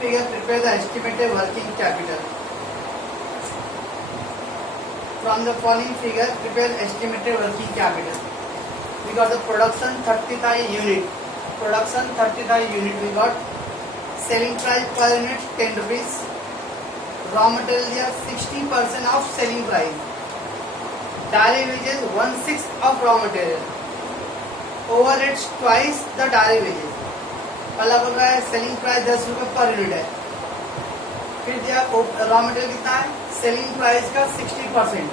figure, prepare the estimated working capital. From the following figure, prepare estimated working capital. We got the production 30,000 unit. Production 30,000 unit. We got selling price per unit 10 rupees. Raw material 60% of selling price. Direct wages 1/6 of raw material. Overheads twice the direct wages. पहला बोल रहा है selling price 10 रुपए per unit है. फिर दिया raw material कितना है, सेलिंग प्राइस का 60%.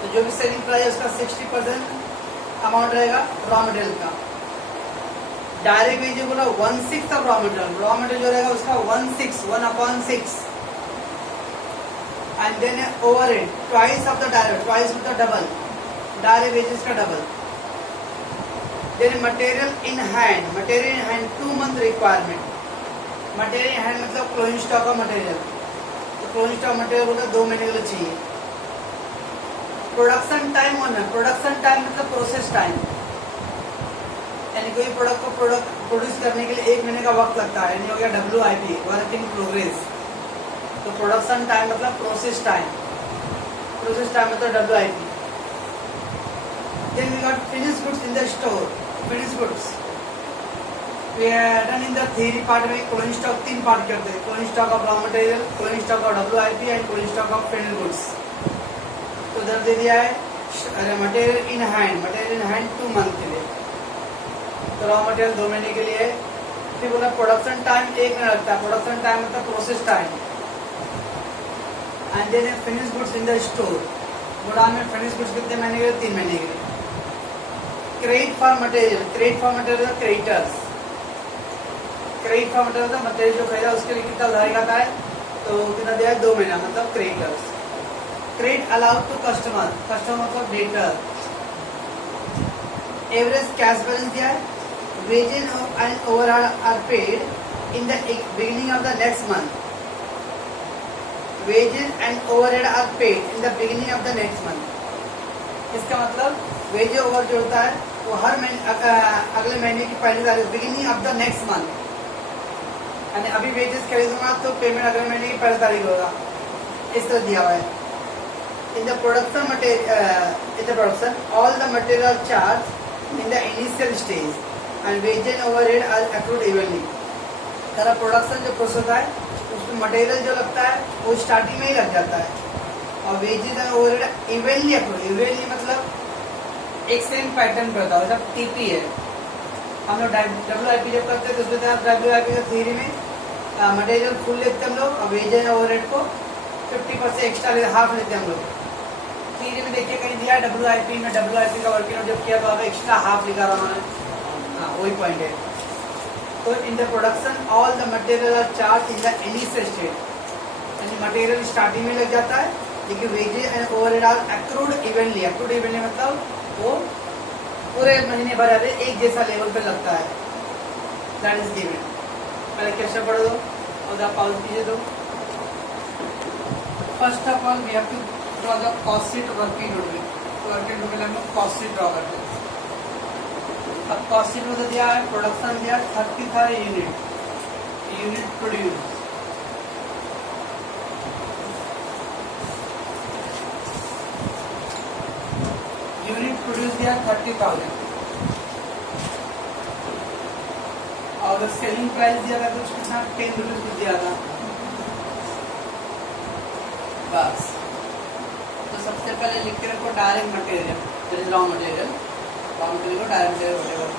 तो जो भी सेलिंग प्राइस है उसका 60% अमाउंट रहेगा रॉ मटेरियल का. डायरेक्ट वेज बोला 1/6 of raw material. Raw material जो रहेगा उसका 1/6 and then overhead twice of the direct, twice of the double, direct wages का डबल. Then material in hand 2 month requirement. Material in hand मतलब closing stock का material. तो closing stock material होगा 2 महीने के लिए चाहिए. प्रोडक्शन टाइम होना, प्रोडक्शन टाइम मतलब प्रोसेस टाइम, यानी कोई प्रोडक्ट को प्रोड्यूस करने के लिए 1 महीने का वक्त लगता है, यानी हो गया WIP, वर्क इन प्रोग्रेस. तो प्रोडक्शन टाइम मतलब प्रोसेस टाइम, प्रोसेस टाइम मतलब WIP. Then we got finished goods in the store. Finished goods. We are done in the theory part में closing stock 3 पार्ट करते हैं. Closing stock of raw material, closing stock of WIP and closing stock of finished goods. तो उधर दे दिया है material in hand 2 month के लिए. तो रॉ मटेरियल 2 महीने के लिए. फिर बोला प्रोडक्शन टाइम 1 महीना लगता है. प्रोडक्शन टाइम मतलब process time. And then finish goods in the store. गोदाम में फिनिश गुड्स कितने महीने के लिए, 3 महीने के लिए. Credit for material, credit for material creditors. Credit for material का मटेरियल जो खरीदा उसके लिए कितना उधारी खाता है, तो कितना दिया है 2 महीना मतलब creditors. Credit allowed to customer, customer मतलब डेटर. एवरेज कैश बैलेंस दिया है. Wages and overhead are paid in the beginning of the next month. Wages and overhead are paid in the beginning of the next month. इसका मतलब veg over जो होता है वो हर महीने अगले महीने की पहली तारीख, beginning of the next month. यानी अभी वेजेस खरीदूंगा तो पेमेंट अगले महीने की पहली तारीख होगा. इस तरह दिया हुआ है. In the production all the material charge in the initial stage and wage and overhead are accrued evenly. सारा प्रोडक्शन जो प्रोसेस है उसमें मटेरियल जो लगता है वो स्टार्टिंग में ही लग जाता है, और wages and overhead evenly accrued. Evenly मतलब एक सेम पैटर्न पे होता है. मतलब TP है. हम लोग WIP जब करते हैं तो उसमें WIP का थ्योरी में मटेरियल फुल लेते हैं हम लोग, और वेज एंड ओवरहेड को 50% एक्स्ट्रा हाफ लेते हैं हम लोग. थ्योरी में देखिए कहीं दिया WIP में, WIP का वर्किंग जब किया तो एक्स्ट्रा हाफ लिखा रहा उन्होंने. हाँ वही पॉइंट है. तो in the production all the material are charge in the initial stage. यानी मटेरियल स्टार्टिंग में लग जाता है, लेकिन wages and overhead are accrued evenly. Accrued evenly मतलब वो पूरे महीने भर एक जैसा लेवल पे लगता है. That is given. पहले क्वेश्चन पढ़ दो और पॉज कीजिए. तो first of all we have to draw the cost sheet working notebook. तो वर्किंग नोटबुक हम लोग कॉस्ट शीट ड्रॉ करते हैं. अब कॉस्ट शीट में दिया है प्रोडक्शन दिया 30,000 यूनिट प्रोड्यूस. यूनिट प्रोड्यूस दिया 30,000 और सेलिंग प्राइस दिया था कुछ कितना 10 रुपीज कुछ दिया था बस. तो सबसे पहले लिख के रखो डायरेक्ट मटेरियल, रॉ मटेरियल को डायरेक्ट मटेरियल.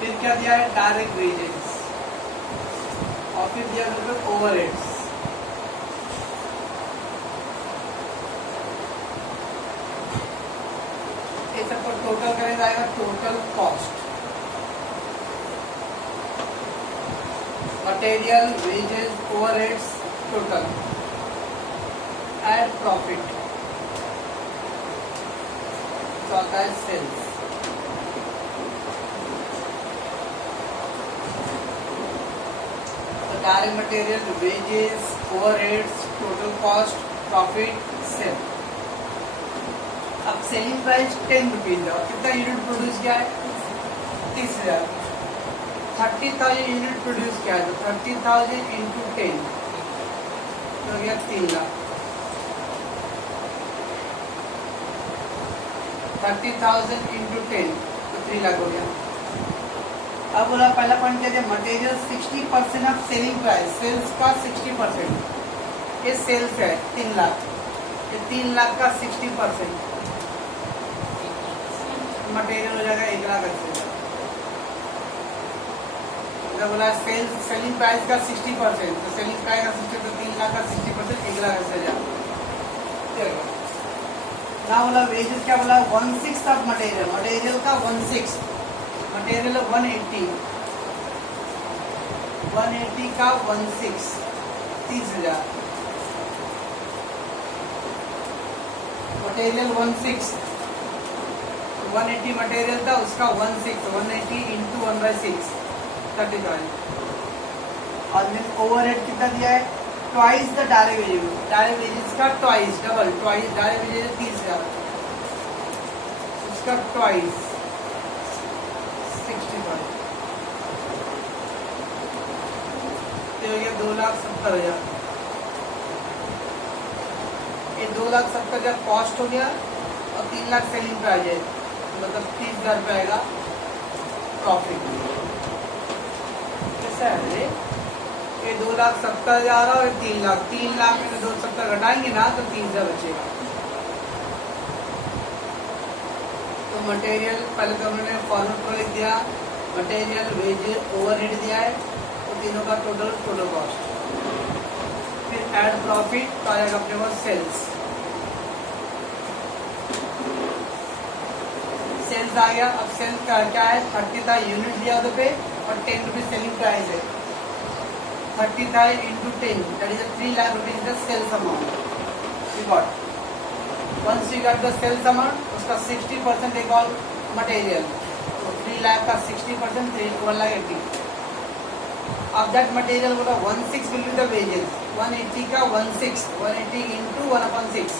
फिर क्या दिया है डायरेक्ट वेजेस, और फिर दिया ओवरहेड्स. सबको टोटल करें जाएगा total cost. Material, wages, overheads, total add profit. तो आता है सेल्स. तो direct material, wages, overheads, total cost, profit, sale. अब सेलिंग प्राइस 10 रुपीज है और कितना यूनिट प्रोड्यूस किया है 30,000. 30,000 यूनिट प्रोड्यूस किया है, तो 30,000 इंटू 10 तो हो गया 3 लाख। 30,000 इंटू 10 तो 3 लाख हो गया। अब बोला पहला पॉइंट क्या है, material 60% of selling price, sales का 60%, ये सेल्स है 3 लाख, ये 3 लाख का 60% मटेरियल हो जाएगा 1 लाख 80,000। बोला सेल्स सेलिंग प्राइस का 60%, तो सेलिंग प्राइस का 60 तो 3 लाख का 60% 1 लाख 80,000। ना बोला वेजेस क्या बोला 1/6 ऑफ मटेरियल, मटेरियल का 1/6, मटेरियल 180 का 1/6 30,000, मटेरियल 1/6 180 मटेरियल था उसका 1/6 180 इंटू 1/6 30,000। और देन ओवरहेड कितना दिया है, twice the direct wages, direct wages का twice double, twice direct wages 30,000 उसका ट्वाइस 60,000, तो ये 2,70,000, ये 2,70,000 कॉस्ट हो गया और 3 लाख सेलिंग प्राइस है, मतलब 30,000 रुपये आएगा प्रॉफिट। कैसा है ये 2,70,000 और 3 लाख, 3 लाख में 270 घटाएंगे ना तो 30,000 बचेगा। तो मटेरियल पहले तो हमने फॉर्मूला को लिख दिया, मटेरियल वेज ओवरहेड दिया है, तो तीनों का टोटल कॉस्ट, फिर ऐड प्रॉफिट तो आएगा अपने पास सेल्स, सेल्स आ गया। अब सेल्स का क्या है 30,000 यूनिट दिया उधर पे और 10 रुपीज सेलिंग प्राइस है, 30,000 into 10 that is 3 lakh rupees the sales amount we got. Once we got the sales amount उसका 60% एक ऑल मटेरियल, तो 3 लाख का 60% 1,80,000। अब दैट मटेरियल बोला 1/6 विल बी द वेजेस, 180 का 1/6 180 इंटू 1/6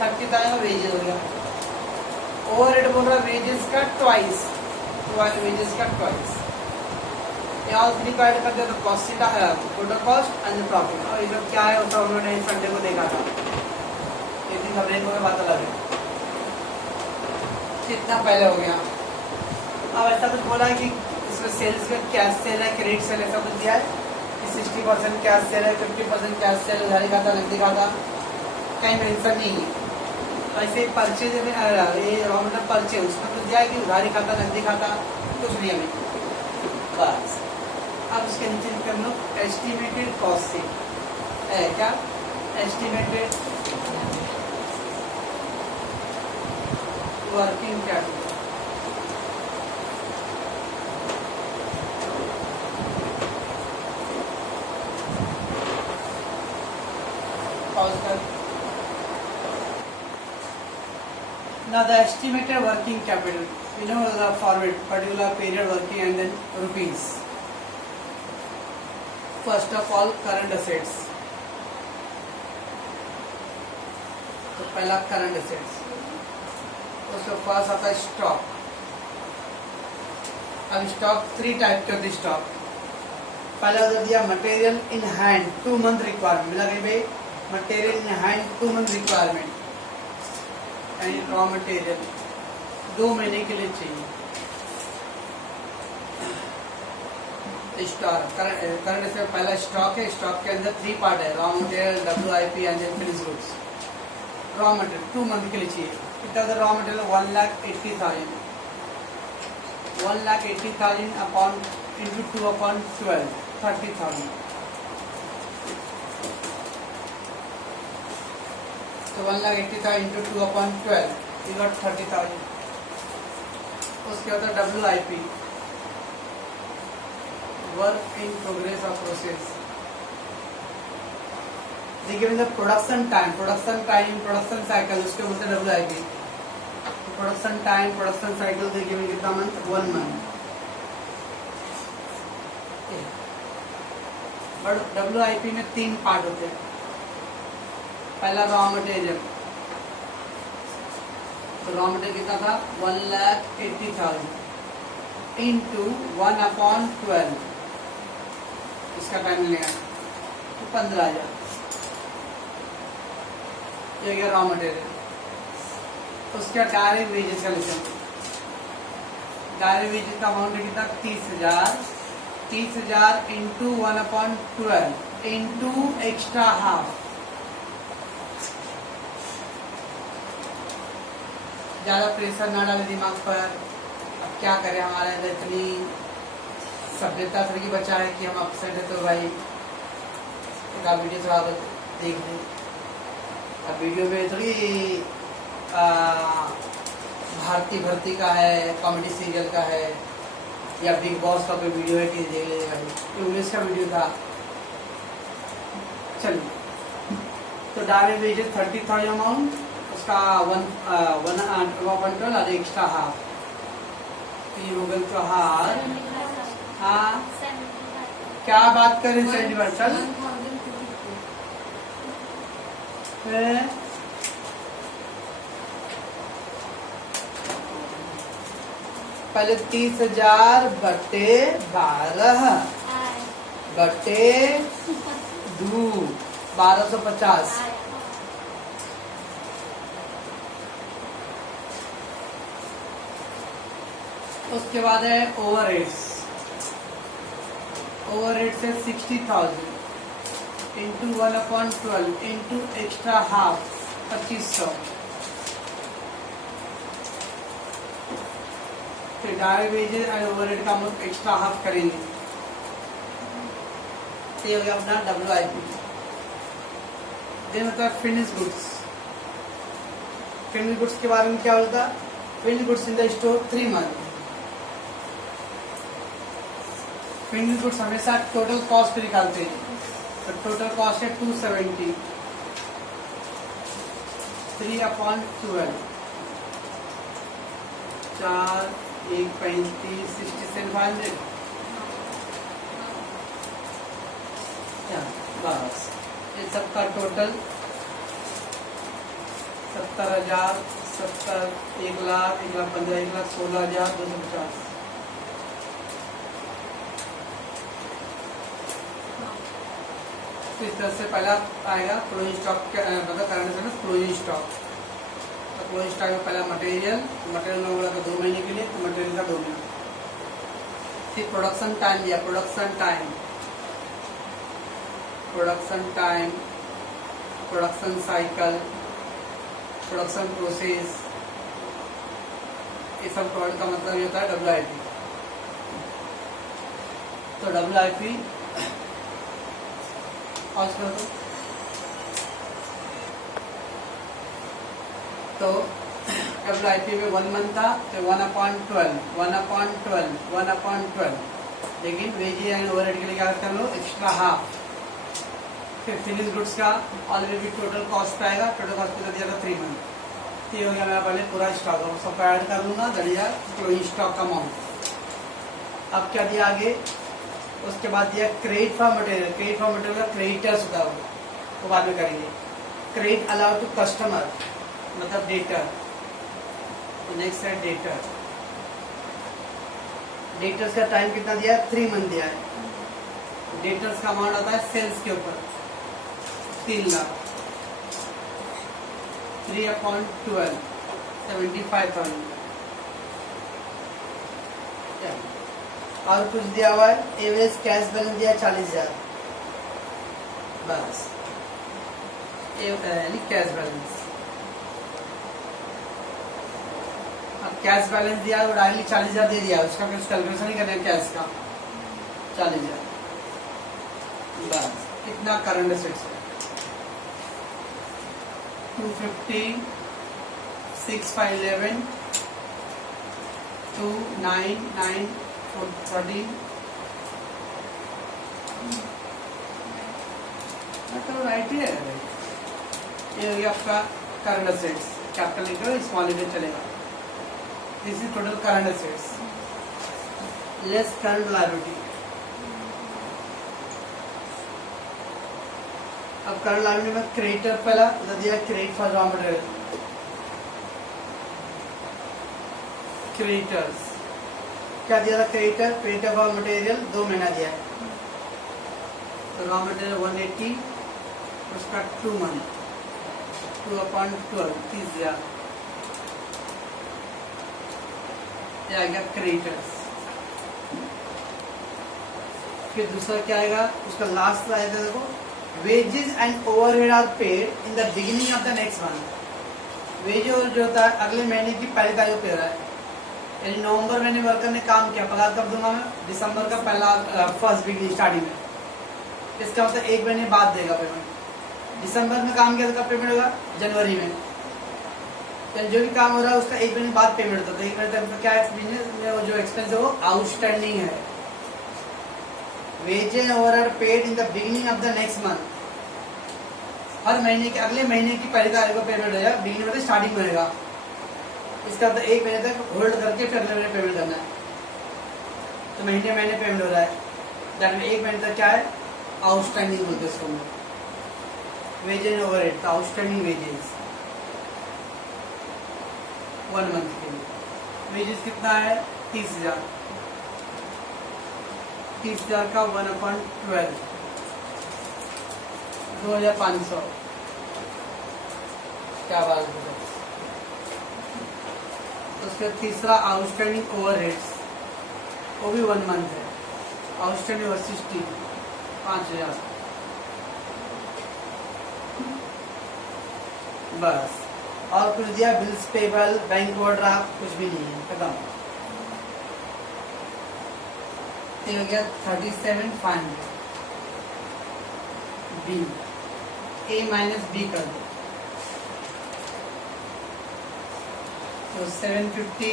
30,000 का वेजेस हो गया। ओवरहेड बोल रहा वेजेस का ट्वाइस, वेजेस का ट्वाइस, ये ऑल थ्री को ऐड कर दिया तो कॉस्ट सीधा है टोटल कॉस्ट एंड प्रॉफिट। और इधर क्या है उसका उन्होंने संडे को देखा था, एक दिन का ब्रेक में बात अलग है, कितना पहले हो गया। अब ऐसा कुछ बोला है कि इसमें सेल्स में कैश सेल है, क्रेडिट सेल ऐसा कुछ दिया है कि 60% कैश सेल है, 50% कैश सेल, उधारी खाता नकदी खाता, कहीं मेंशन नहीं है। ऐसे परचेज में ये रॉ मटेरियल परचेज उसमें कुछ दिया है कि उधारी खाता नकदी खाता कुछ नहीं है बस। अब उसके नीचे हम लोग एस्टिमेटेड कॉस्ट से है क्या, estimated working capital, now the estimated working capital, you know the forward particular period working and then rupees. First of all current assets, तो पहला करंट assets, उसके पास आता है स्टॉक। अब स्टॉक 3 टाइप के होते स्टॉक। पहला उधर दिया material in hand 2 month requirement, मिला कि भाई material in hand 2 month requirement यानी रॉ मटेरियल 2 महीने के लिए चाहिए। स्टॉक करंट से पहला स्टॉक है, स्टॉक के अंदर 3 पार्ट है, raw material, WIP and finish goods. Raw material 2 month के लिए चाहिए, कितना होता है रॉ मटेरियल 1,80,000, 1,80,000 अपॉन इंटू 2/12 30,000, तो 1,80,000 इंटू 2/12 we got 30,000। उसके बाद WIP work in progress of process, देखिए मतलब प्रोडक्शन टाइम प्रोडक्शन साइकिल उसके बोलते हैं WIP। Production time production cycle देखिए कितना मंथ 1 मंथ। बट WIP में 3 पार्ट होते हैं। पहला रॉ मटेरियल, तो रॉ मटेरियल कितना था 1,80,000 इंटू 1/12, इसका टाइम मिलेगा तो 15,000। ये गया रॉ मटेरियल। उसका डायरेक्ट वेजेस का लिखें। डायरेक्ट वेजेस का अमाउंट है कितना? 30,000। 30,000 इंटू 1/12 इंटू एक्स्ट्रा हाफ। ज्यादा प्रेशर ना डाले दिमाग पर। अब क्या करें, हमारे अंदर इतनी सभ्यता थोड़ी की बचा है कि हम अपसेट है तो भाई एक आप वीडियो थोड़ा देख लें। अब वीडियो में थोड़ी भारतीय भर्ती का है, कॉमेडी सीरियल का है, या बिग बॉस का कोई वीडियो है कि देख लीजिएगा। इंग्लिश का वीडियो था। चलिए, तो डायरेक्ट वेजेस 30,000 अमाउंट, उसका 1/12 और एक्स्ट्रा हाफ। हो गए तो हार। हाँ, क्या बात करें चल। पहले 30,000 बटे 12 बटे 2, 1250। उसके बाद है ओवर रेट्स। ओवर रेट्स है 60,000 इंटू 1/12 इंटू एक्स्ट्रा हाफ 2500। फिर direct wages and over rate का हम लोग एक्स्ट्रा हाफ करेंगे। ये हो गया अपना WIP। देन होता है फिनिश गुड्स। फिनिश गुड्स के बारे में क्या होता है? Finish goods in the store 3 month. Finish goods हमेशा टोटल कॉस्ट पे निकालते हैं, तो टोटल कॉस्ट है 270। 3/12 4 1 35 67,500। बस ये सबका टोटल 70,000 70 1,00,000 1,15,000 1,16,250। इस तरह से पहला आएगा क्लोजिंग स्टॉक, मतलब करंट में क्लोजिंग स्टॉक। तो क्लोजिंग स्टॉक में पहला मटेरियल में बोला था 2 महीने के लिए, तो मटेरियल का 2 महीने। फिर प्रोडक्शन टाइम दिया, production time, production cycle, production process, ये सब वर्ड का मतलब ये होता है WIP। तो WIP तो WIP में 1 मंथ था, तो 1/12, लेकिन वेजेस एंड ओवरहेड के लिए क्या कर लो? Extra half. फिर फिनिश गुड्स का ऑलरेडी टोटल कॉस्ट आएगा, टोटल कॉस्ट पे दिया था 3 मंथ। ये हो गया मेरा पहले पूरा स्टॉक, सबको ऐड कर लूंगा, दरिया क्लोजिंग स्टॉक का अमाउंट। अब क्या दिया आगे? उसके बाद दिया credit for material. Credit for material का क्रेडिटर्स होता है, वो बाद में करेंगे। क्रेडिट अलाउड टू कस्टमर मतलब डेटर। तो नेक्स्ट है डेटर। डेटर्स का टाइम कितना दिया है? 3 मंथ दिया है। डेटर्स का अमाउंट आता है सेल्स के ऊपर 3 लाख। 3/12 75,000। और कुछ दिया हुआ है? एवरेज कैश बैलेंस दिया 40,000 बस, यानी कैश बैलेंस। अब कैश बैलेंस दिया वो डायरेक्टली 40,000 दे दिया, उसका कुछ कैलकुलेशन नहीं करना है कैश का। 40,000 बस। कितना करंट एसेट्स है? 250 6,511 2,9,9 14 तो राइट ही है। ये हो गया आपका करंट एसेट्स। कैपिटल लिखो, स्मॉल लिखो चलेगा। This is total current assets less current liability. अब करंट लायबिलिटी में क्रेडिटर पहला दिया credit for raw material. Creditors क्या दिया था क्रेडिटर, क्रेडिटर रॉ मटेरियल 2 महीना दिया है, तो रॉ मटेरियल 180, उसका 2 मंथ, 2/12 30,000 ये आ गया क्रेडिटर्स। फिर दूसरा क्या आएगा, उसका लास्ट आएगा, देखो wages and overhead are paid in the beginning of the next month. Wage और जो होता है अगले महीने की पहली तारीख को पे रहा है, यानी नवंबर महीने वर्कर ने काम किया, पगार कब दूंगा मैं, दिसंबर का पहला फर्स्ट वीक स्टार्टिंग में, इसका मतलब 1 महीने बाद देगा पेमेंट। दिसंबर में काम किया तो कब पेमेंट होगा, जनवरी में, यानी जो भी काम हो रहा है उसका 1 महीने बाद पेमेंट होता है। 1 महीने तक क्या बिजनेस में जो एक्सपेंस है वो आउटस्टैंडिंग है। Wages overhead paid in the beginning of the next month, हर महीने के अगले महीने की पहली तारीख को पेमेंट हो जाएगा, बिगिनिंग मतलब स्टार्टिंग में होगा, इसका मतलब 1 महीने तक होल्ड करके फिर अगले महीने पेमेंट करना है, तो महीने महीने पेमेंट हो रहा है, दैट में 1 महीने तक क्या है आउटस्टैंडिंग बोलते हैं इसको। वेजेस ओवरहेड तो आउटस्टैंडिंग वेजेस 1 मंथ के लिए, वेजेस कितना है 30,000, 30,000 का 1/12 2,500, क्या बात है। उसके तीसरा आउटस्टैंडिंग ओवरहेड्स, वो भी 1 मंथ है, आउटस्टैंडिंग 60 5,000 बस, और कुछ दिया बिल्स पेबल, बैंक ओवरड्राफ्ट कुछ भी नहीं है, खत्म। ये हो गया 37,500 बी, ए माइनस बी कर दो, तो 750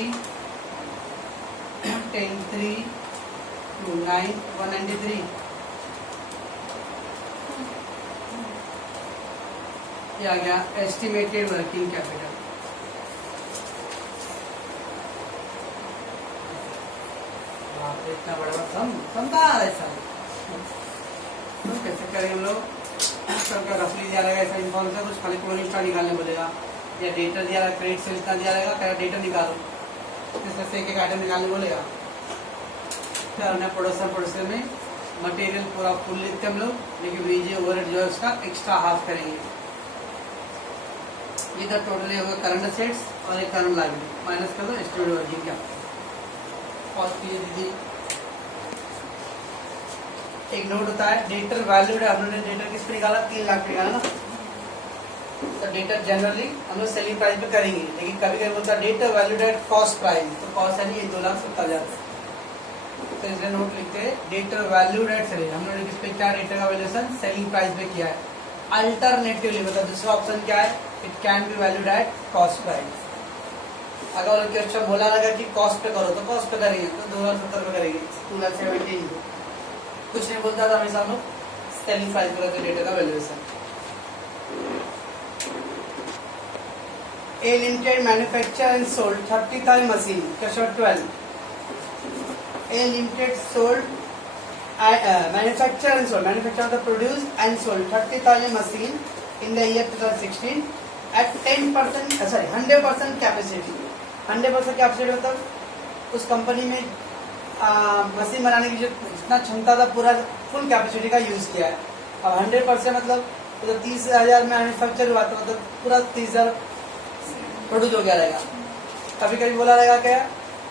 10 3 2 9 193, ये आ गया एस्टिमेटेड वर्किंग कैपिटल। इतना बड़ा समझा ऐसा तो कैसे करेंगे हम लोग, सबका रफली दिया रहेगा ऐसा इन्फॉर्मेशन, कुछ खाली क्लोजिंग स्टॉक निकालने बोलेगा, या डेटा दिया रहेगा, क्रेडिट सेल्स का दिया रहेगा, क्या डेटा निकालो, इसमें से एक आइटम निकालने बोलेगा। क्या हमने प्रोडक्शन में मटेरियल पूरा फुल लिखते हम लोग, लेकिन वेजेस ओवरहेड जो है उसका एक्स्ट्रा हाफ करेंगे। ये तो टोटली होगा करंट असेट्स और एक करंट लायबिलिटी, माइनस कर दो एस्टिमेटेड वर्किंग कैपिटल। पॉज कीजिए दीदी। एक नोट होता है डेटर वैल्यूड, हमने डेटर किस पे निकाला 3 लाख पे निकाला ना, तो डेटर जनरली हम लोग सेलिंग प्राइस पे करेंगे, लेकिन कभी कभी बोलता है debtor valued at cost price, तो कॉस्ट है नहीं 2,70,000, तो इसलिए नोट लिखते हैं डेटर वैल्यूड एट सेलिंग, हम लोग किस पे क्या डेटर का वैल्यूएशन सेलिंग प्राइस पे किया है। अल्टरनेटिवली मतलब दूसरा ऑप्शन क्या है, it can be valued at cost price. अगर क्वेश्चन बोला लगा कि कॉस्ट पे करो तो कॉस्ट पे करेंगे, तो 2,70,000 पे करेंगे, 2,70,000 कुछ नहीं बोलता था हमेशा हम लोग सेलिंग प्राइस पे करते डेटा का valuation. A Limited manufacture and sold 30,000 machine. Question 12. A Limited sold manufacture and sold, manufacture the produce and sold 30,000 machine in the year 2016 at 100% capacity. 100% capacity मतलब उस कंपनी में मशीन बनाने की जो जितना क्षमता था पूरा फुल कैपेसिटी का यूज किया है। अब 100% मतलब तो 30,000 मैन्युफैक्चर हुआ तो मतलब पूरा 30,000 प्रोड्यूस हो गया रहेगा। कभी कभी बोला रहेगा क्या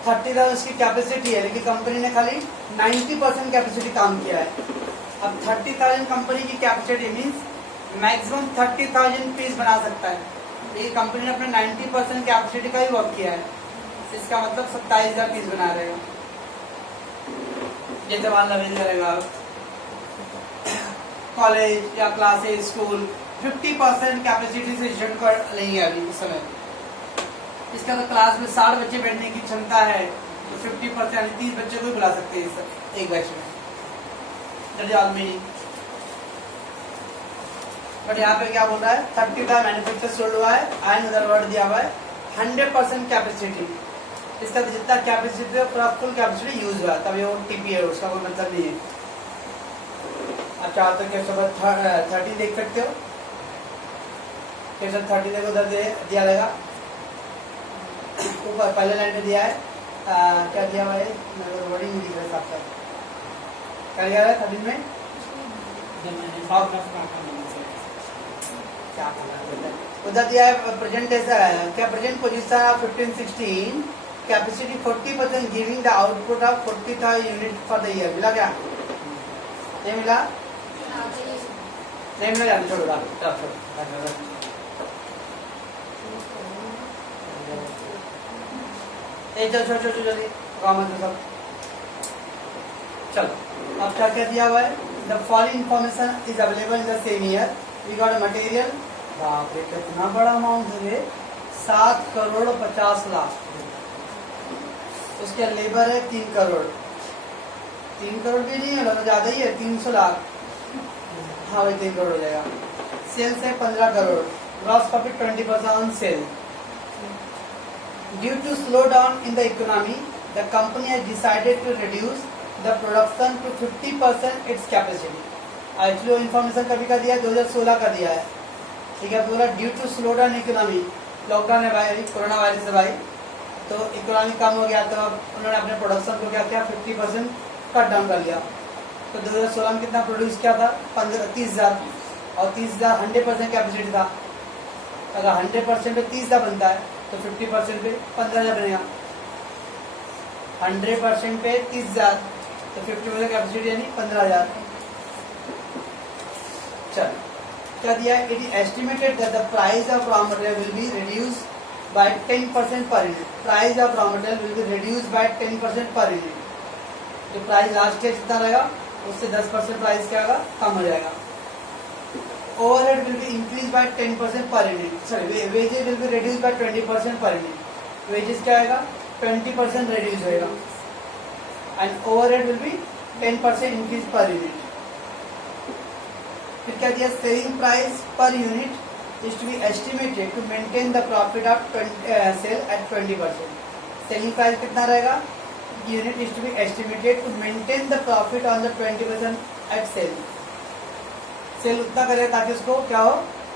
30,000 उसकी कैपेसिटी है, लेकिन कंपनी ने खाली 90% कैपेसिटी काम किया है। अब 30,000 कंपनी की कैपेसिटी मीन्स मैक्सिमम 30,000 पीस बना सकता है, लेकिन कंपनी ने अपने 90% कैपेसिटी का ही वर्क किया है, इसका मतलब 27,000 पीस बना रहेगा। जैसे मान रहेगा कॉलेज या क्लासेज स्कूल 50% कैपेसिटी से स्टूडेंट कर लेंगे अभी इस समय, इसका तो क्लास में 60 बच्चे बैठने की क्षमता है, तो 50% यानी 30 बच्चे को ही बुला सकते हैं एक बैच में, बट यहाँ पे क्या बोल रहा है 30 का मैन्युफैक्चर सोल्ड हुआ है, एंड उधर वर्ड दिया हुआ है 100% कैपेसिटी, इसका तो जितना कैपेसिटी है पूरा फुल कैपेसिटी यूज हुआ है, तभी वो टीपी है, उसका कोई मतलब नहीं है। अच्छा तो क्वेश्चन 30 देख सकते हो, क्वेश्चन 30 देखो उधर दिया रहेगा ऊपर पहले लाइन में दिया है क्या दिया हुआ है, वर्डिंग नहीं दिख रहा साफ साफ, क्या दिया हुआ है 13 में, क्या उधर दिया है प्रेजेंट क्या present position of 15-16 capacity 40% giving the output of 40,000 unit for the year, मिला क्या, ये मिला नहीं मिला, छोड़ो चलो जल्दी काम है सब। चलो अब क्या क्या दिया हुआ है, the following information is available in the same year, we got material, बाप रे कितना बड़ा अमाउंट है, 7,50,00,000, उसके लेबर है 3 करोड़, 3 करोड़ भी नहीं है, ज्यादा ही है, 300 लाख, हाँ भाई 3 करोड़ हो जाएगा। सेल्स है 15 crore, gross profit 20% on sale. Due to slowdown in the economy, the company has decided to reduce the production to 50% its capacity. Actually वो इन्फॉर्मेशन कभी का दिया है, 2016 का दिया है, ठीक है। बोला due to slowdown economy, lockdown है भाई, कोरोना वायरस है भाई, तो इकोनॉमी कम हो गया, तो अब उन्होंने अपने प्रोडक्शन को क्या किया, 50% कट डाउन कर लिया। तो 2016 में कितना प्रोड्यूस किया था, 30,000, और 30,000 100% कैपेसिटी था। अगर 100% पे 30,000 बनता है तो 50% पे 15,000 बनेगा, 100% पे 30,000 तो 50% कैपेसिटी यानी 15,000। चल क्या दिया है, it is estimated that the price of raw material will be reduced by 10% per unit, price of raw material will be reduced by 10% per unit. जो प्राइस लास्ट ईयर जितना रहेगा उससे 10% प्राइस क्या होगा, कम हो जाएगा। Overhead will be increased by 10% per unit. Sorry, wages will be reduced by 20% per unit. Wages क्या आएगा, 20% reduce होएगा, and overhead will be 10% increase per unit. फिर क्या दिया, selling price per unit is to be estimated to maintain the profit of sale at 20%. Selling price कितना रहेगा, unit is to be estimated to maintain the profit on the 20% at sale. Cell उतना करे ताकि उसको क्या हो,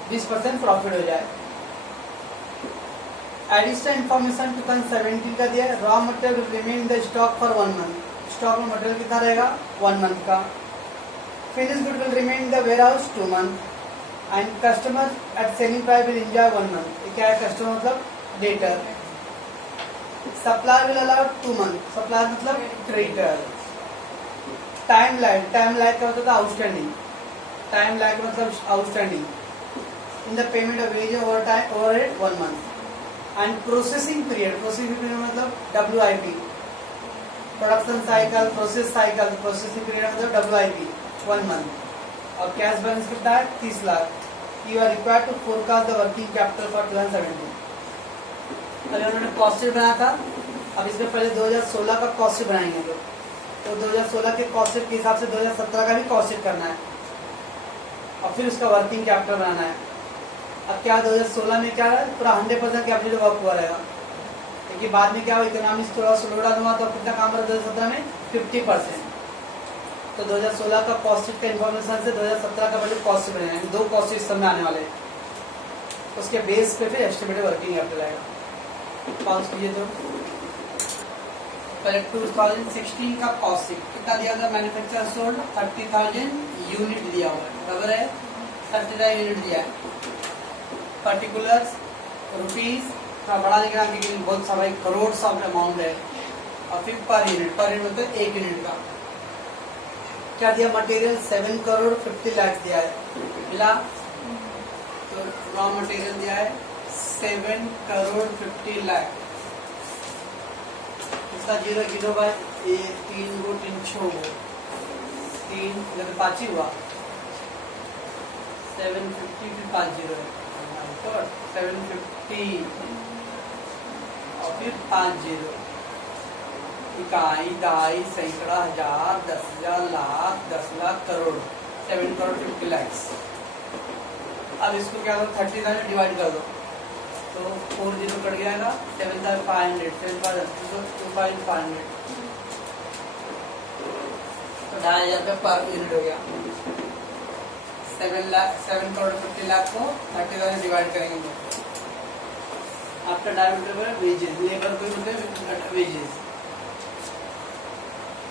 20% profit हो जाए। एडिशनल इन्फॉर्मेशन 2017 का दिया, raw material will remain in the stock for 1 month, stock में मटेरियल कितना रहेगा, 1 मंथ का। Finish good will remain in the warehouse 2 month, and customer at selling price will enjoy 1 month. ये क्या है, customer मतलब debtor. Supplier will allow 2 month, supplier मतलब creditor. Time lag क्या होता था, आउटस्टैंडिंग, टाइम लैग मतलब outstanding in the payment of veg over time overhead 1 month. And processing period मतलब WIP, production cycle, process cycle, processing period मतलब WIP 1 month. और cash balance कितना है, 30 lakh. You are required to forecast the working capital for 2017। पहले उन्होंने cost sheet बनाया था, अब इसमें पहले 2016 का कॉस्ट शीट बनाएंगे, तो 2016 के कॉस्ट शीट के हिसाब से 2017 का भी कॉस्ट शीट करना है, और फिर उसका वर्किंग कैपिटल बनाना है। अब क्या 2016 में क्या है, पूरा 100% कैपिटल वर्क हुआ रहेगा, क्योंकि बाद में क्या हुआ, इकोनॉमी थोड़ा स्लो डाउन हुआ, तो कितना काम रहा 2017 में 50%। तो 2016 का कॉस्ट शीट का इन्फॉर्मेशन से 2017 का बजट कॉस्ट शीट बनेगा, 2 कॉस्ट शीट समय आने वाले, उसके बेस पे फिर एस्टिमेटेड वर्किंग कैपिटल आएगा। पास कीजिए तो पहले 2016 का कॉस्ट शीट कितना दिया था, मैन्युफैक्चर सोल्ड 30,000 यूनिट दिया हुआ है, बराबर है, 30,000 यूनिट दिया है। पर्टिकुलर्स रुपीज थोड़ा बड़ा दिख रहा है, लेकिन बहुत सा भाई करोड़ सा अमाउंट है। और फिर पर यूनिट मतलब 1 यूनिट का क्या दिया, मटेरियल 7 करोड़ 50 लाख दिया है, मिला। तो रॉ मटेरियल दिया है 7 करोड़ 50 लाख, इसका 0 भाई, ये 3 गो 3 6 गो 3 मतलब 5 ही हुआ, 750 फिर 5 0 है, 750 और फिर 5 0, इकाई, दाई, सैकड़ा, हजार, 10,000, लाख, 10 लाख, करोड़, 7 करोड़ 50 लाख। अब इसको क्या करो, 30,000 डिवाइड कर दो, तो 4 0 कट जाएगा, 7,500, 7,500 तो 2,500 पर यूनिट हो गया। 7 करोड़ 50 लाख को 30,000 डिवाइड करेंगे। आफ्टर डायबिटर वेजेस, लेबर को वेजेस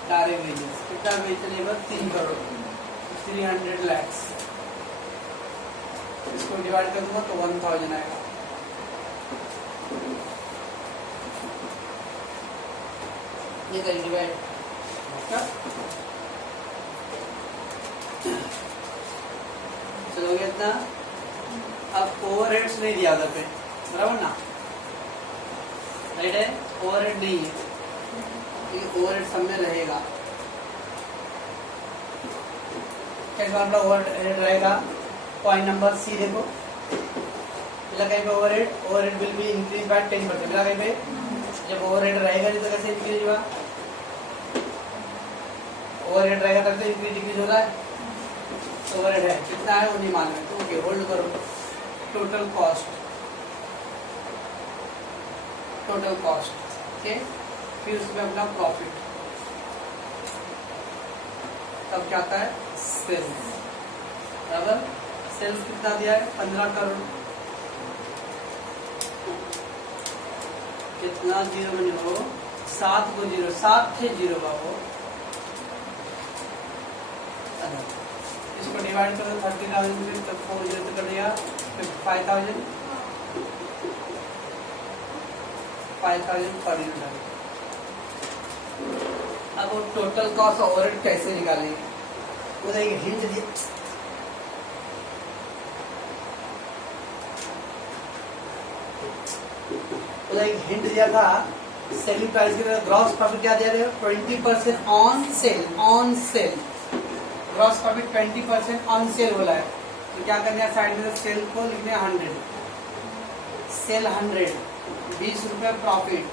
डायरेक्ट वेजेस कितना वेज लेबर 3 करोड़ 300 lakhs। इसको डिवाइड कर दूंगा तो 1000 आएगा। ये करें डिवाइड चलो गया इतना। अब ओवरहेड्स नहीं दिया उधर पे बराबर ना, राइट है, ओवरहेड नहीं है, लेकिन ओवरहेड सब में रहेगा। कैसे मतलब ओवरहेड रहेगा, पॉइंट नंबर सी देखो, मिला कहीं पे overhead will be increase by 10%, मिला कहीं पे जब ओवरहेड रहेगा नहीं तो कैसे इंक्रीज होगा, ओवरहेड रहेगा तब तो इंक्रीज डिक्रीज हो रहा है। ओवरहेड है कितना है वो नहीं मालूम है, तो ओके होल्ड करो। टोटल कॉस्ट ओके, फिर उसमें अपना प्रॉफिट, तब क्या आता है सेल्स, बराबर। सेल्स कितना दिया है 15 करोड़, कितना जीरो बने हो 7 को जीरो 7 थे जीरो का वो, इसको डिवाइड करो 30,000 में तब 4 जीरो कर दिया 5,000 पर यूनिट। अब वो टोटल कॉस्ट ओवरहेड कैसे निकालेंगे, वो एक हिंट दिया, एक हिंट दिया था सेलिंग प्राइस की तरह। ग्रॉस प्रॉफिट क्या दिया था 20% on sale, gross profit 20% on sale बोला है, तो क्या करना है साइड में सेल को लिखने 100, सेल 100, 20 रुपये प्रॉफिट,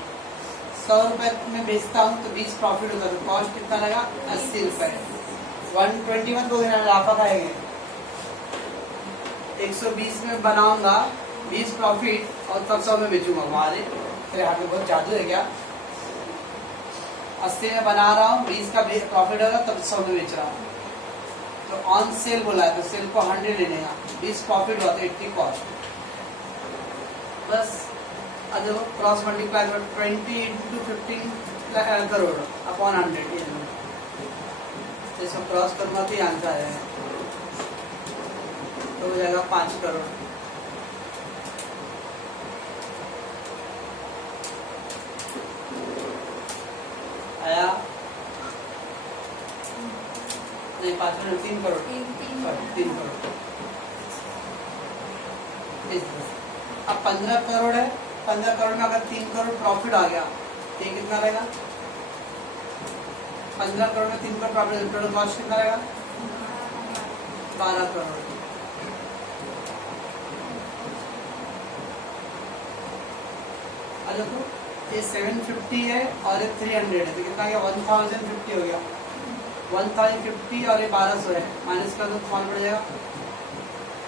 100 रुपये में बेचता हूँ तो 20 प्रॉफिट होता है, तो कॉस्ट कितना लगा 80 रुपये, 121 को मुनाफा खाएंगे, 120 में बनाऊंगा 20 प्रॉफिट और तब 100 में बेचूंगा। हमारे तेरे हाथ में बहुत जादू है क्या, 80 में बना रहा हूँ 20 का प्रॉफिट होगा तब 100 में बेच रहा हूँ, तो ऑन सेल बोला है तो सेल को 100 ले लेगा, 20 प्रॉफिट हुआ तो 80 कॉस्ट, बस। अब देखो क्रॉस मल्टीप्लाई करो 20 इंटू 15 करोड़ अपॉन 100, इसको क्रॉस करना तो ये आंसर है, तो हो जाएगा 5 करोड़। आया नहीं 5 करोड़ 3 करोड़ 3 करोड़। अब 15 करोड़ है, 15 करोड़ में अगर 3 करोड़ प्रॉफिट आ गया तो ये कितना रहेगा, 15 करोड़ में 3 करोड़ प्रॉफिट, टोटल कॉस्ट कितना रहेगा 12 करोड़। देखो ये 750 है और ये 300 है, तो कितना गया 1050 हो गया, 1050 और ये 1200 है, माइनस कर दो तो कौन पड़ जाएगा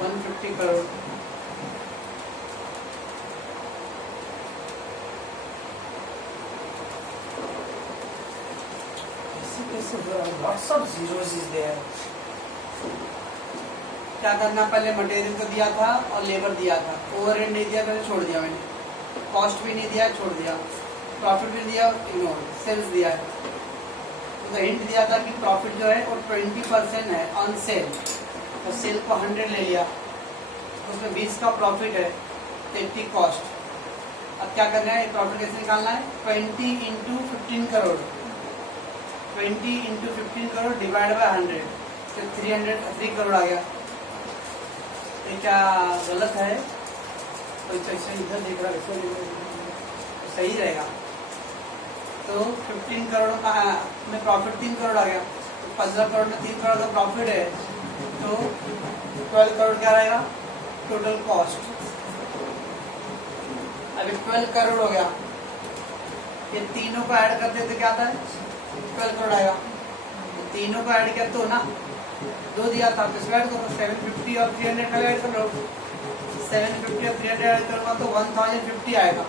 150 crore. Lots of zeros is there. क्या करना, पहले मटेरियल को दिया था और लेबर दिया था, ओवरहेड नहीं दिया था छोड़ दिया मैंने, कॉस्ट भी नहीं दिया छोड़ दिया, प्रॉफिट भी दिया इग्नोर, सेल्स दिया है। तो हिंट दिया था कि प्रॉफिट जो है वो 20% है ऑन सेल, तो सेल को 100 ले लिया, उसमें 20 का प्रॉफिट है, 80 कॉस्ट। अब क्या करना है, प्रॉफिट कैसे निकालना है, 20 into 15 crore, 20 into 15 crore divide by 100, तो 3 करोड़ आ गया। ये क्या गलत है, कोई तो इसे इधर देख रहा है, इसको देख रहा है, सही रहेगा। तो 15 करोड़ में प्रॉफिट 3 करोड़ आ गया, तो 15 करोड़ में 3 करोड़ का प्रॉफिट है, तो 12 करोड़ क्या रहेगा टोटल कॉस्ट। अभी 12 करोड़ हो गया, ये तीनों को ऐड करते तो क्या आता है 12 करोड़ आएगा, तो तीनों को ऐड किया तो ना 2 दिया था तो ऐड करो, 750 और 300 का ऐड कर लो, 750 और 300 ऐड करूँगा तो 1050 आएगा।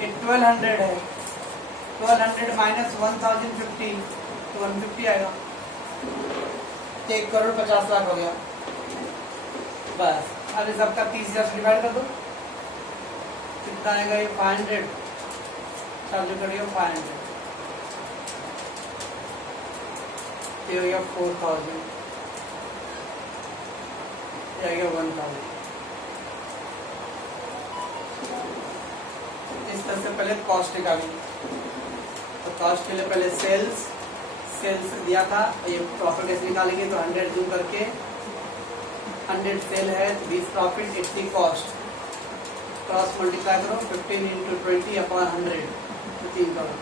ये 1200 है, 1200 माइनस 1050 तो 150 आएगा, 1 करोड़ 50 लाख हो गया। बस अब इस सबका 30,000 से डिवाइड कर दो, कितना आएगा ये 500, चार्ज करिए 500, ये हो गया 4000, ये आ गया 1000। इस तरह से पहले कॉस्ट निकालेंगे। तो कॉस्ट के लिए पहले सेल्स दिया था, ये प्रॉफिट कैसे निकालेंगे, तो 100 दूर करके 100 सेल है तो 20 प्रॉफिट 80 कॉस्ट, क्रॉस मल्टीप्लाई करो 15 इंटू 20 अपॉन 100 तो 3 करोड़,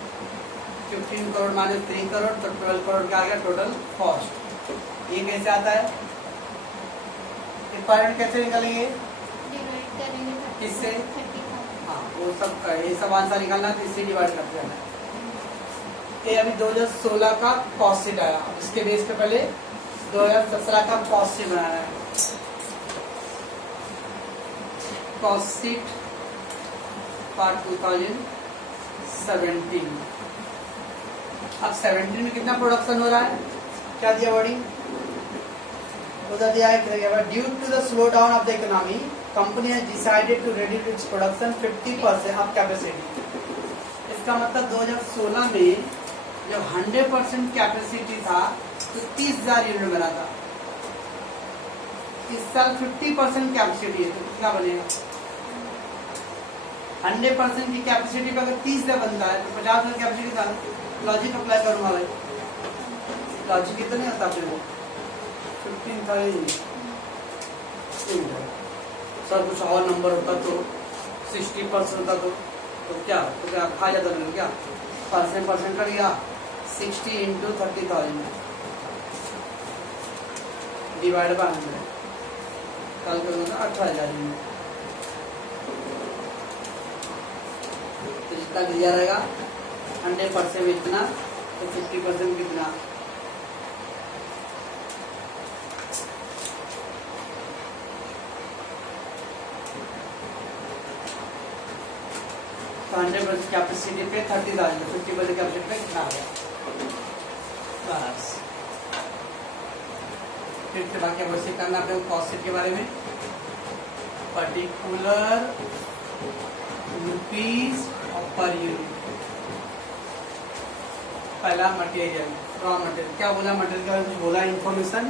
15 करोड़ माइनस 3 करोड़ तो 12 करोड़ का आ गया टोटल कॉस्ट। ये कैसे आता है, रिक्वायरमेंट कैसे निकालेंगे, किससे, हाँ वो सब ये सब आंसर निकालना है तो इससे डिवाइड करते जाना है। ये अभी 2016 का कॉस्ट शीट आया, इसके बेस पे पहले 2017 का कॉस्ट शीट बनाना है। Cost sheet for 2017। अब 17 में कितना प्रोडक्शन हो रहा है, क्या दिया वर्डिंग, उधर दिया है due to the slow down of the economy company has decided to reduce its production 50% of capacity. इसका मतलब 2016 में जब 100% कैपेसिटी था तो 30,000 यूनिट बना था, इस साल 50% कैपेसिटी है तो कितना बनेगा, 100% की कैपेसिटी पे अगर 30,000 बनता है तो 50,000 कैपेसिटी था, लॉजिक अप्लाई करूंगा भाई, लॉजिक कितना नहीं आता अपने को 15,000 सर कुछ और नंबर होता तो 60% होता तो क्या खा जाता नहीं क्या, परसेंट कर दिया 60 इंटू 30,000 डिवाइड बाय 100, कल करूँगा 18,000 यूनिट, तो जितना दिया रहेगा 100% में इतना तो 50% कितना, तो 100% कैपेसिटी पे 30,000, 50% कैपेसिटी पे कितना आ गया, बस। फिर से बाकी अवश्य करना है कॉस्ट शीट के बारे में, पर्टिकुलर रुपीज पर यूनिट। पहला मटेरियल, रॉ मटेरियल, क्या बोला मटेरियल के बारे में, कुछ बोला इन्फॉर्मेशन,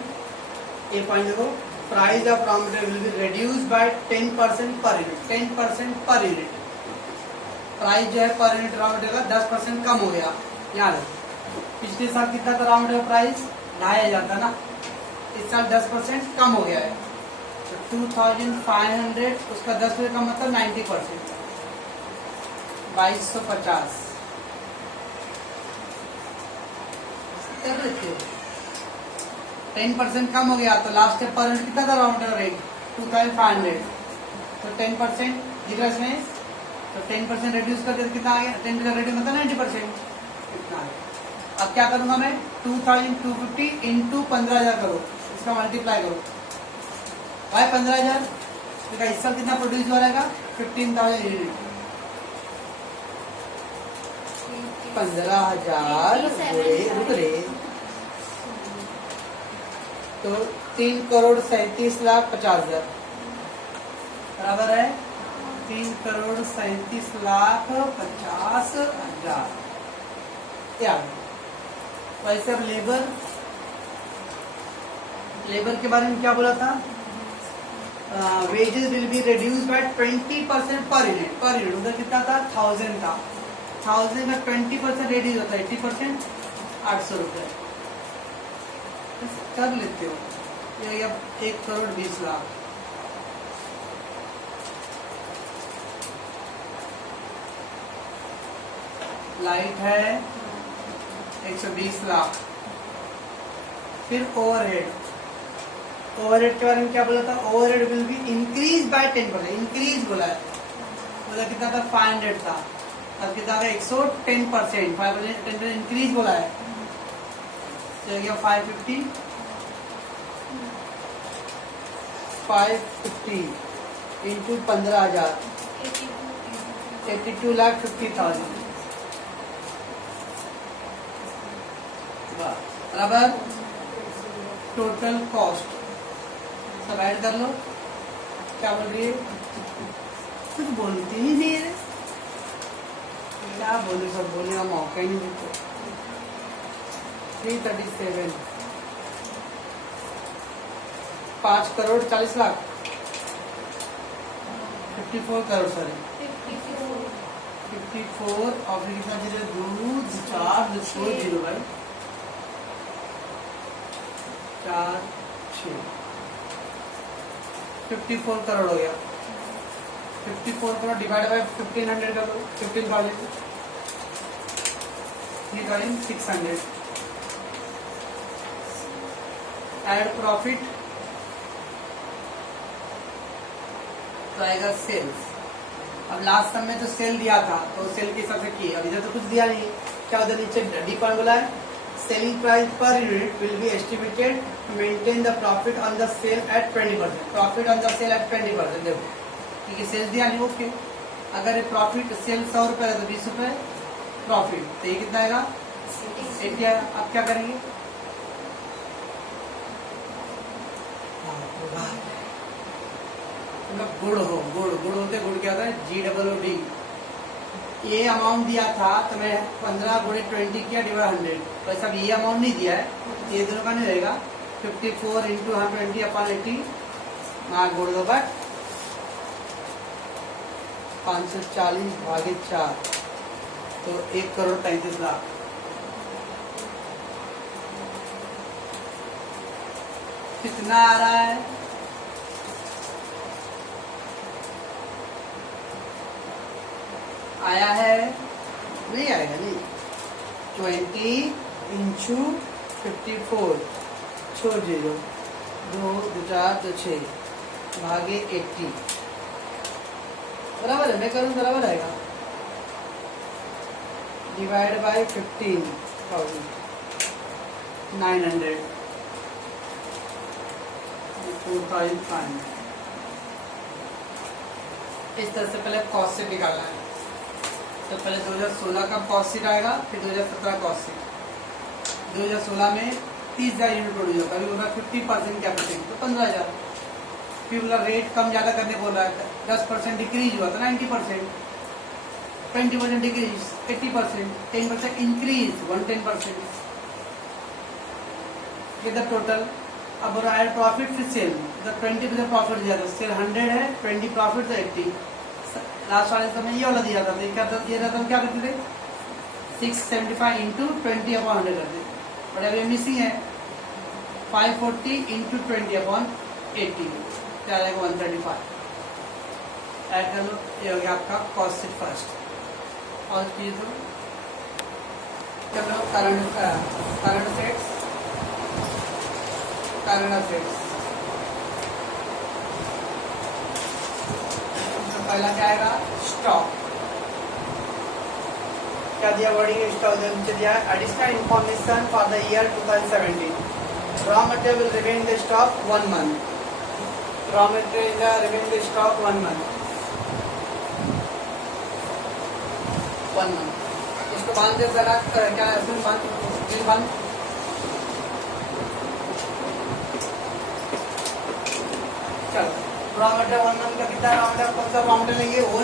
ये पॉइंट देखो, price of raw material will be reduced by 10% per unit, 10% per unit, price जो है पर यूनिट रॉ मटेरियल का 10% कम हो गया। याद है पिछले साल कितना था रॉ मटेरियल प्राइस, 2,500 था ना, इस साल 10% कम हो गया है, तो 2,500 उसका 10% का मतलब 90%, 2,250 कर लेते हो, 10% कम हो गया तो लास्ट पर यूनिट कितना था रॉ मटेरियल रेट 2,500, तो 10% दिखा इसमें, तो 10% रिड्यूस कर दे तो कितना आ गया, 10% रिड्यूस मतलब 90% कितना आ गया। अब क्या करूंगा मैं 2,250 इंटू 15,000 करो, इसका मल्टीप्लाई करो भाई 15,000, तो इस साल कितना प्रोड्यूस हो रहेगा 15,000 यूनिट, 15,000 रुक रहे तो 3,37,50,000 बराबर है 3,37,50,000। क्या वैसे अब लेबर के बारे में क्या बोला था, wages will be reduce by 20% per unit, उधर कितना था 1,000 था, 1,000 का 20% रिड्यूस होता है 80%, 800 रुपये कर लेते हो, ये 1,20,00,000। लाइट है 120 लाख। फिर ओवरहेड के बारे में क्या बोला था, overhead will be increase by 10%, increase बोला है, बोला कितना था 500 था, अब कितना था 110%, 5% इंक्रीज बोला है, तो गया 550 इंटू 15,000 82,50,000 बराबर टोटल कॉस्ट सब ऐड कर लो। क्या बोल रही है, कुछ बोलती ही नहीं है, क्या बोले, सब बोलने का मौका ही नहीं देते। 337 5,40,00,000 54 करोड़ सॉरी 54 और फिर कितना जीरो 2 4 2 जीरो भाई 4 6 54 करोड़ हो गया। 54 करोड़ डिवाइड बाय 1500 कर दो 15,000 600 एड प्रॉफिट तो आएगा सेल्स। अब लास्ट सम में तो सेल दिया था तो सेल के हिसाब से किए, अब इधर तो कुछ दिया नहीं। क्या उधर नीचे डी कौन बोला है selling price per unit will be estimated to maintain the profit on the sale at 20%। Profit on the sale at 20%। देखो ठीक है सेल्स दिया नहीं ओके। अगर ये प्रॉफिट सेल 100 रुपए है तो 20 रुपए प्रॉफिट तो ये कितना आएगा 80 आएगा। अब क्या करेंगे गुड़ होते गुड़ क्या था GOOD। ये अमाउंट दिया था तो मैं 15 गुणे 20 किया डिवाइड 100। वैसे अब ये अमाउंट नहीं दिया है ये दोनों का नहीं रहेगा 54 इंटू 120 अपॉन 80 गुड़ दो बट 540 भागे 4 तो 1,35,00,000। कितना आ रहा है आया है नहीं आएगा नहीं 20 इंटू 54 6 जीरो 2 4 2 6 भागे 80 बराबर है। मैं करूँ बराबर आएगा डिवाइड बाय 15,900 4,500। इस तरह से पहले कॉस्ट से निकालना है। तो पहले 2016 का कॉस्ट शीट आएगा फिर 2017 कॉस्ट शीट। 2016 में 30,000 यूनिट प्रोड्यूस होगा अभी होगा 50% कैपेसिटी तो 15,000। फिर बोला रेट कम ज्यादा करने बोल रहा है 10% डिक्रीज हुआ तो 90%, 20% डिक्रीज 80%, 10% इंक्रीज 110%। ये द टोटल। अब एड प्रॉफिट फिर सेल 20% प्रॉफिट दिया था सेल 100 है 20 प्रॉफिट तो 80। लास्ट वाले समय ये वाला दिया था तो क्या ये रहता हम क्या करते थे 675 इंटू 20 अपॉन 100 करते बट अभी मिसिंग है 540 इंटू 20 अपॉन 80 क्या आएगा 135। ऐड कर लो ये हो गया आपका कॉस्ट शीट फर्स्ट। और चीज तो चलो करंट असेट्स पहला क्या आएगा स्टॉक। क्या दिया वर्डिंग स्टॉक नीचे दिया additional information for the year 2017 raw material will remain the stock 1 month. Raw material remain the stock 1 month. इसको बांध दे जरा क्या बांध चलो रॉ मटेरियल 1 मंथ का कितना रॉ मटेरियल कौन सा रॉ मटेरियल लेंगे वो